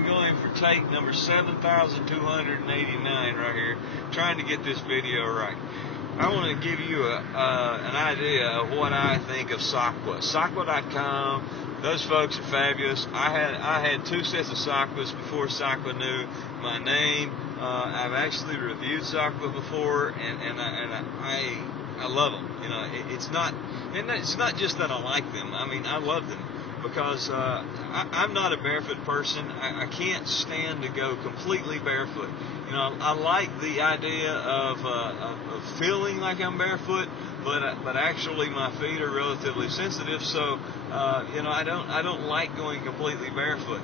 I'm going for take number 7,289 right here, trying to get this video right. I want to give you an idea of what I think of Sockwa. Sockwa.com, those folks are fabulous. I had 2 sets of Sockwas before Sockwa knew my name. I've actually reviewed Sockwa before, and I love them. You know, it's not just that I like them. I mean, I love them because I'm not a barefoot person. I can't stand to go completely barefoot. You know, I like the idea of feeling like I'm barefoot, but actually my feet are relatively sensitive, so you know, I don't like going completely barefoot.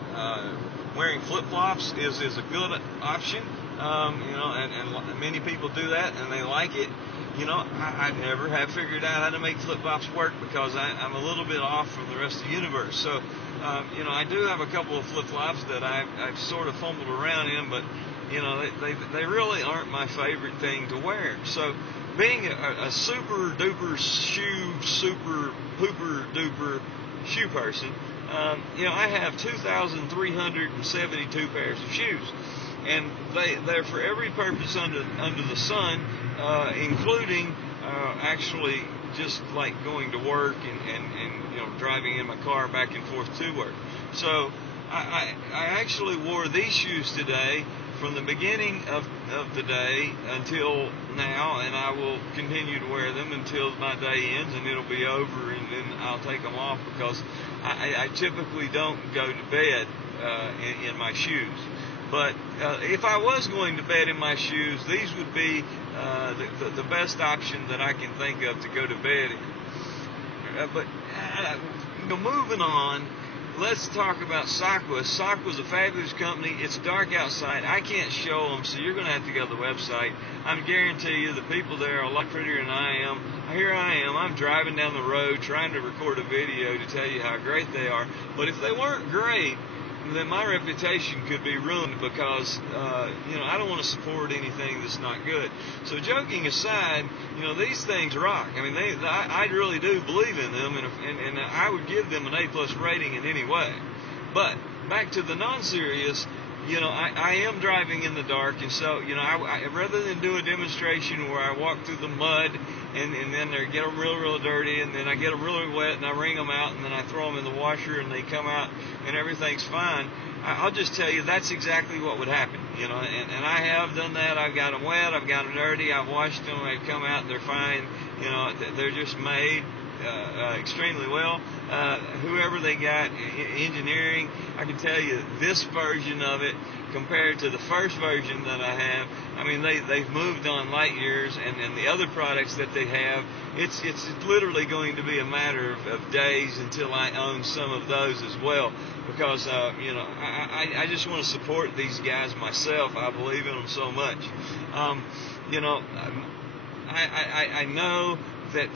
Wearing flip-flops is a good option. You know, and many people do that and they like it. You know, I never have figured out how to make flip-flops work because I'm a little bit off from the rest of the universe. So, you know, I do have a couple of flip-flops that I've sort of fumbled around in, but, you know, they really aren't my favorite thing to wear. So, being a super-duper shoe, super-pooper-duper shoe person, you know, I have 2,372 pairs of shoes. And they're for every purpose under the sun, including actually just like going to work and you know, driving in my car back and forth to work. So I actually wore these shoes today from the beginning of the day until now, and I will continue to wear them until my day ends and it'll be over, and then I'll take them off because I typically don't go to bed in my shoes. But if I was going to bed in my shoes, these would be the best option that I can think of to go to bed in. But moving on, let's talk about Sockwa. Sockwa's a fabulous company. It's dark outside. I can't show them, so you're going to have to go to the website. I guarantee you the people there are a lot prettier than I am. Here I am. I'm driving down the road trying to record a video to tell you how great they are. But if they weren't great, then my reputation could be ruined because, you know, I don't want to support anything that's not good. So joking aside, you know, these things rock. I mean, I really do believe in them, and I would give them an A+ rating in any way. But back to the non-serious, you know, I am driving in the dark, and so, you know, I rather than do a demonstration where I walk through the mud and then they get them real dirty, and then I get them really wet and I wring them out and then I throw them in the washer and they come out and everything's fine, I'll just tell you that's exactly what would happen, you know, and I have done that. I've got them wet, I've got them dirty, I've washed them, they've come out and they're fine. You know, they're just made extremely well. Whoever they got engineering, I can tell you this version of it compared to the first version that I have, I mean, they've moved on light years, and the other products that they have, it's literally going to be a matter of days until I own some of those as well, because you know, I just want to support these guys myself. I believe in them so much. You know, I know that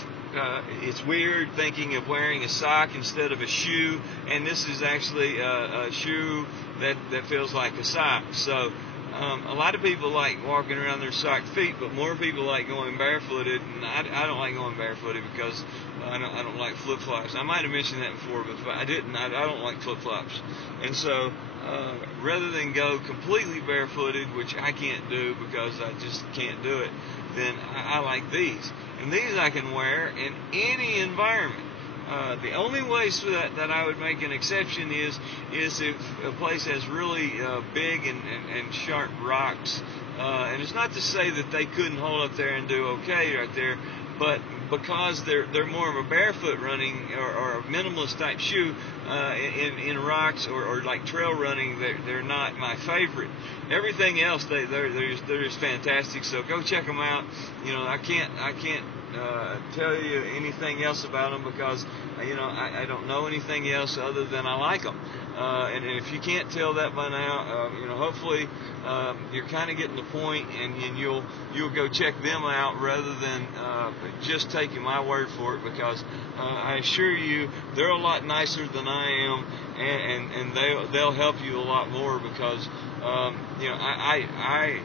it's weird thinking of wearing a sock instead of a shoe, and this is actually a shoe that feels like a sock. So a lot of people like walking around their socked feet, but more people like going barefooted, and I don't like going barefooted because I don't like flip-flops. I might have mentioned that before, but if I didn't, I don't like flip-flops. And so rather than go completely barefooted, which I can't do because I just can't do it, then I like these. And these I can wear in any environment. The only place that I would make an exception is if a place has really big and sharp rocks. And it's not to say that they couldn't hold up there and do okay right there, but because they're more of a barefoot running or a minimalist type shoe in rocks or like trail running, they're not my favorite. Everything else they're just fantastic. So go check them out. You know, I can't tell you anything else about them because you know, I don't know anything else other than I like them. And if you can't tell that by now, you know, hopefully you're kind of getting the point, and you'll go check them out rather than just taking my word for it, because I assure you they're a lot nicer than I am, and they'll help you a lot more because you know, I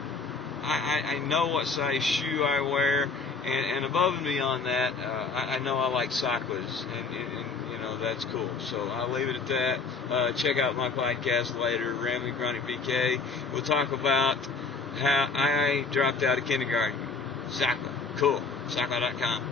know what size shoe I wear, and above and beyond that, I know I like Sockwas, and you know, that's cool. So I'll leave it at that. Check out my podcast later, Rambling Chronic BK. We'll talk about how I dropped out of kindergarten. Sockwa. Cool. Sockwa.com.